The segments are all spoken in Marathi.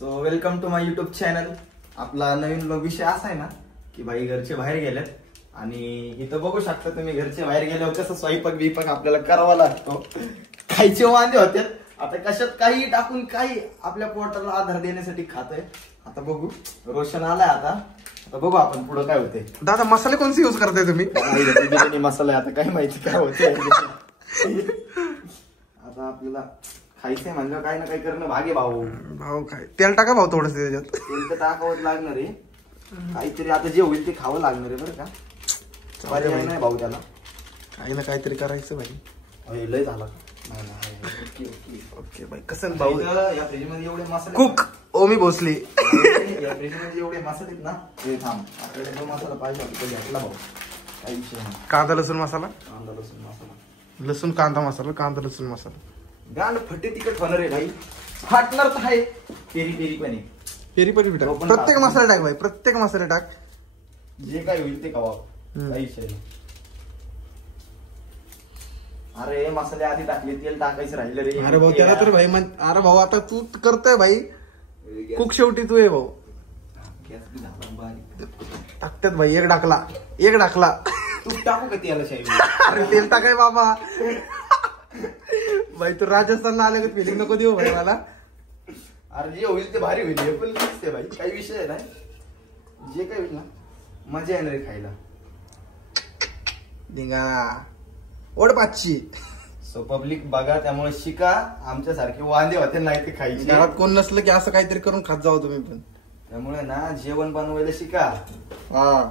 So welcome to my YouTube channel. आपला नवीन विषय असा आहे ना की भाई घरचे बाहेर गेलेत आणि इथं बघू शकता तुम्ही घरचे बाहेर गेल्यावर कसं स्वयंपाक बिपाक आपल्याला करावा लागतो. खायचे वांदे होते. आता कशात काही टाकून काही आपल्या पोटाला आधार देण्यासाठी खातोय. आता बघू रोशन आलाय. आता बघू आपण पुढे काय होते. दादा मसाले कोणते यूज करताय तुम्ही? बिर्याणी मसाला आता काय माहिती काय होते. आता आपल्याला खायचंय म्हणजे काही ना काही करणं भागे भाऊ. भाऊ काय तेल टाका भाऊ थोडस त्याच्यात. तेल तर टाकावंच लागणार आहे. काहीतरी आता जे होईल ते खावं लागणार आहे बरं का. पर्याय नाही भाऊ त्याला. काही ना काहीतरी करायचं भाई. लय झाला. ओके भाई कसं भाऊ या फ्रीज मध्ये एवढे मसाले कुक ओमी भोसले. या फ्रीज मध्ये एवढे मसाले आहेत ना. हे थांब आपल्याला जो मसाला पाहिजे तो घेतला भाऊ. काही विषय नाही. कांदा लसूण मसाला. कांदा लसूण मसाला. लसूण कांदा मसाला. कांदा लसूण मसाला. गांड फटे तिखट होणार आहे भाई. फाटणार तर आहे. पेरी पेरी पण आहे. पेरी पेरी टाक. प्रत्येक मसाला टाक भाई. प्रत्येक मसाला टाक. जे काय होईल ते खावा. काही विषय नाही. अरे मसाले आधी टाकले तेल टाकायचं राहिलं रे. अरे भाऊ त्याला तर भाई अरे भाऊ आता तू करतोय भाई. कुक शेवटी तू आहे भाऊ. टाकतात भाई. एक टाकला. तू टाकू का तेला शाही. अरे तेल टाकाय बाबा. भाई तू राजस्थानला आले का फिलिंग नको देऊ भाई मला. अरे जे होईल ते भारी होईल. हे पण दिसते भाई. काही विषय नाही. जे काही होईल ना मजा येणार आहे खायला. डिंगा ओढ पाचशी. सो पब्लिक बघा त्यामुळे शिका. आमच्यासारखे वांदे होते नाही ते खायचे. घरात कोण नसलं की असं काहीतरी करून खात जाऊ तुम्ही पण. त्यामुळे ना जेवण बनवायला शिका. हा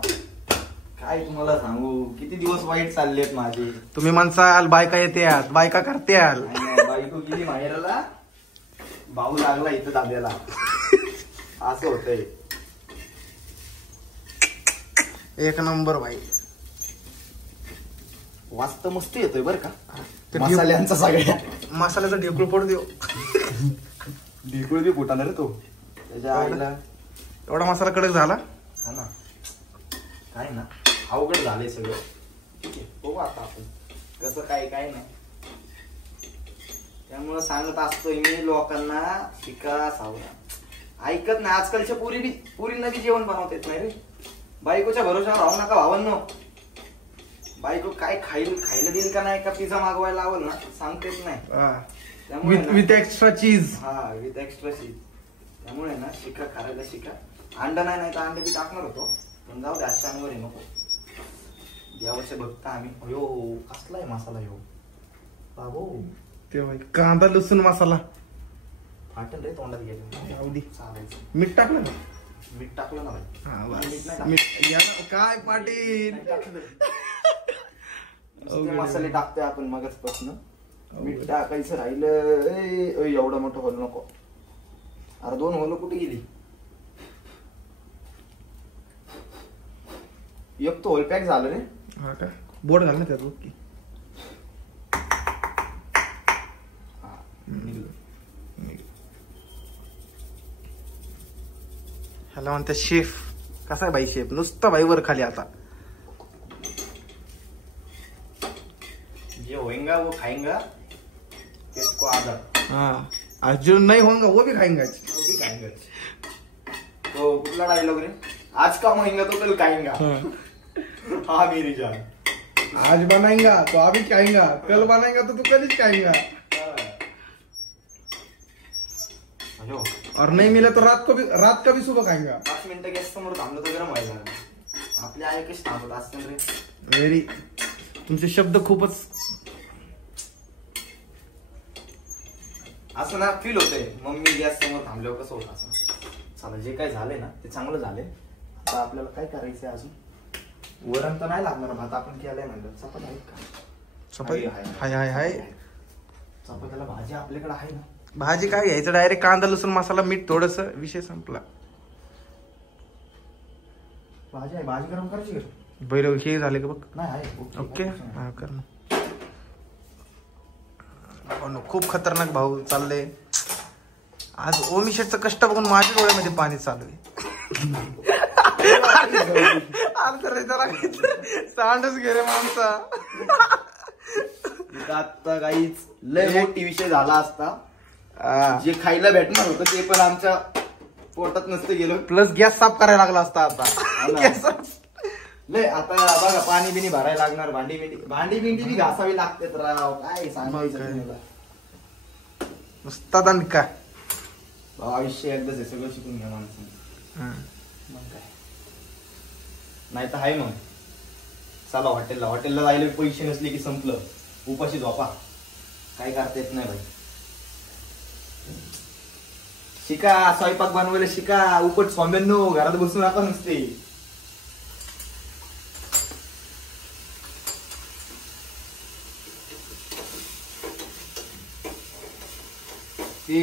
काय तुम्हाला सांगू किती दिवस वाईट चाललेत माझे. तुम्ही म्हणसाल बायका येत्यात बायका करत्याल. बायको गेली माहेराला. भाऊ लागला इथं दाद्याला. असं होतंय. एक नंबर भाई. वास्त मस्त येतोय बर का. मसाल्यांचा सगळ्या मसाल्याचा ढेकूळ पडू देऊ. ढेकूळ बी फुटाणार रे तो. त्याच्या आईला एवढा मसाला कडक झाला हा ना. काय ना अवघड झालंय सगळं. ठीक आहे बघू आता आपण कसं काय काय नाही. त्यामुळं सांगत असतोय मी लोकांना शिका सावरा. ऐकत नाही. आजकालच्या पुरींना बी जेवण बनवता येत नाही रे. बायकोच्या भरोशावर राहू नका भावांनो. बायको काय खायला देईल का नाही का पिझ्झा मागवायला लावल ना सांगता येत नाही. विथ एक्स्ट्रा चीज. हा विथ एक्स्ट्रा चीज. त्यामुळे ना शिका करायला शिका. अंडा नाही तर अंडे बी टाकणार होतो पण जाऊ दे. अशांवर नको. यावर्षी बघता आम्ही. अयो कसलाय मसाला ह्यो बाबू. ते भाई कांदा लसूण मसाला फाटल रे तोंडात गेलं. आवडी. चालायचं. मीठ टाकलं का? मीठ टाकलं ना भाई. मीठ नाही मीठ काय पाटील. मसाले टाकतोय आपण मगच पासून. मीठ टाकायचं राहिलं. एवढं मोठं होल नको. अरे 2 होल कुठे गेली. एक तो होल पॅक झालं रे. हा का बोट घाल ना त्यात. ओके ह्याला म्हणतात शेफ. कसा आहे भाई शेफ. नुसतं भाई वर खाली. आता जे होएगा वो खाएंगा. किसको आदर. हाँ जो नहीं होगा वो भी खाएंगे. तो कुठला डायलॉग रे. आज का होएगा तो कल खाएंगा. हाँ मेरी जान. आज बनाएगा तो अभी खाएंगा. कल बनाएगा तो तू कल ही खाएंगा. और नहीं मिले तो रात का भी सुबह खाएंगा. 5 मिनिटं गॅस समोर थांबलं तर गरम व्हायला. आपले आई कशी थांबत असते रे. व्हेरी तुमचे शब्द खूपच असं ना फील होतंय. मम्मी गॅस समोर थांबल्यावर कसं होतं असं. चला जे काय झालंय ना ते चांगलं झालंय. आता आपल्याला काय करायचंय अजून. वरण तर नाही लागणार. भात आपण केलाय म्हणलं. चपाती आहे का. चपाती हाय. चपात्याला भाजी आपल्याकडे आहे ना. भाजी काय घ्यायचं डायरेक्ट कांदा लसूण मसाला मीठ थोडस विषय संपला. भाजी आहे. भाजी गरम करायची का. बैल हे झाले का बघ. नाही आहे. ओके हा कर ना. खूप खतरनाक भाऊ चालले आज. ओमी शेटचं कष्ट बघून माझ्या डोळ्यामध्ये पाणी चालू आहे. सांडच गेले माणसा. आता काहीच लय मोठी विषय झाला असता. जे खायला भेटणार होतं ते पण आमच्या पोटात नसते गेलो. प्लस गॅस साफ करायला लागला असता आता. ना. गॅस लय आता बघा पाणी बिनी भरायला लागणार, भांडी बिंडी बी घासावी लागते. राव काय सांगायचं तुम्हाला. नुसता दणका. आयुष्य एकदाच आहे, सगळं शिकून घ्या माणसाने. मग काय नाही तर आहे. मग चला हॉटेलला जायला पैसे नसले की संपलं, उपाशी झोपा. काही करता येत नाही भाई. शिका स्वयंपाक बनवायला शिका. उपट स्वाम्यांनो, घरात बसून नका नसते. ते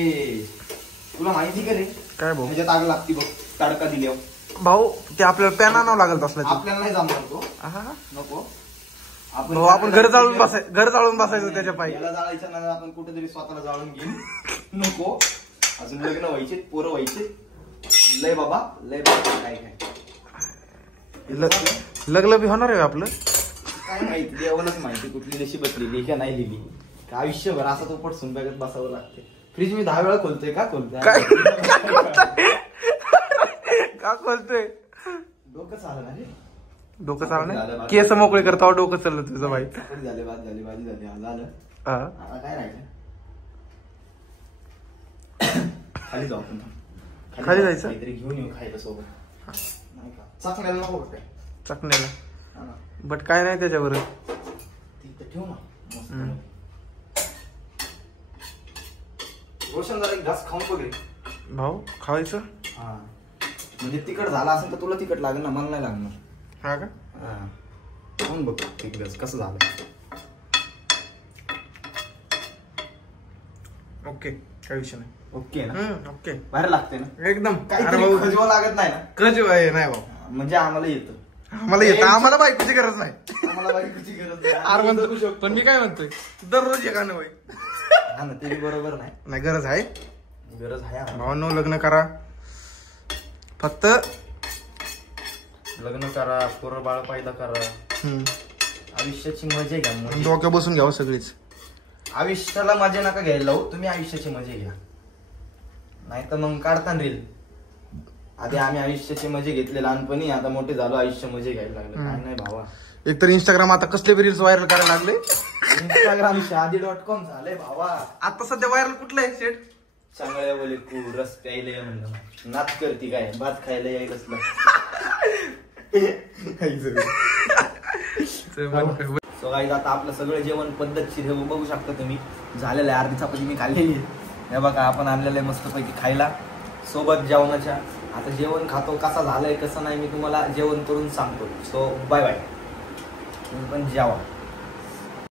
तुला माहिती का रे काय भाऊ त्याच्यात आग लागते बघ तडका दिल्यावर. भाऊ ते आपल्याला पॅन आणावं लागेल तसलं. आपल्याला नाही जमणार तो. नको भाऊ आपण घर जाळून बसायचं त्याच्या पायी. याला जाळायचं ना, आपण कुठेतरी स्वतःला जाळून घेईन. नको अजून लग्न व्हायचे, पोरं व्हायचे. लय बाबा काय लग्न बी होणार आहे आपलं. काय माहिती, देवालाच माहिती कुठली नशी बसलेली का नाही लिहिली. आयुष्यभर असा तो पट सुंदरगत बसावं लागते. फ्रीज मी 10 वेळा खोलतोय. का खोलतोय? का खोलतोय? डोकं चाललं ना रे. डोकं चाललं नाही. केस मोकळे करता डोकं चाललं तुझं भाई. झाले भाजी झाली. झालं आता काय राहिलं. खाली जाऊ आपण. खाली जायचं? काहीतरी घेऊन येऊ खायला सोबत. नाही का चाकण्याला नको काय चकण्याला. बट काय नाही त्याच्यावर. ठेव ना मस्त. रोशन जरा एक घास खाऊन बघ भाऊ खावायचं. हा म्हणजे तिखट झाला असेल तर तुला तिखट लागेल ना, मला नाही लागणार. हा का? खाऊन बघ तिखट कसं झालं. ओके काय विषय नाही. ओके ना. ओके बाहेर लागते ना एकदम. काहीतरी खजवा लागत नाही ना. खजव आहे नाही भाऊ. म्हणजे आम्हाला येतं. आम्हाला येतं. आम्हाला बायकोची गरज नाही. आम्हाला बायकोची गरज नाही. आर म्हणतो. पण मी काय म्हणतोय दररोज एकानं होय. हा ना ते बरोबर नाही. नाही गरज आहे. गरज आहे भावांनो लग्न करा. फक्त लग्न करा, पोरं बाळ पैदा करा. आयुष्याची मजा घ्या. डोक्या बसून घ्यावं सगळीच. आयुष्याला मजा नका घ्यायला लावू. तुम्ही आयुष्याची मजा घ्या. नाही तर मग काढता रील. आधी आम्ही आयुष्याची मजा घेतले लहानपणी, आता मोठे झालो आयुष्य मजा घ्यायला लागले. काय नाही भावा. एकतर इंस्टाग्राम आता कसले बी रील्स व्हायरल करायला लागले. इंस्टाग्राम शादी.com झालंय भावा. आता सध्या व्हायरल कुठलं आहे सेट? चांगल्या बोले कू रस प्यायला या म्हणलं. नाच करती काय, भात खायला यायला असलं. सो गाईज आता आपलं सगळं जेवण पद्धतशीर हे बघू शकता तुम्ही. झालेलं आहे. अर्धी चपाती मी खाल्लेली आहे. हे बघा आपण आणलेलं आहे मस्तपैकी खायला सोबत जेवणाच्या. आता जेवण खातो, कसा झालंय कसं नाही मी तुम्हाला जेवण करून सांगतो. So bye bye. तुम्ही पण जेवा.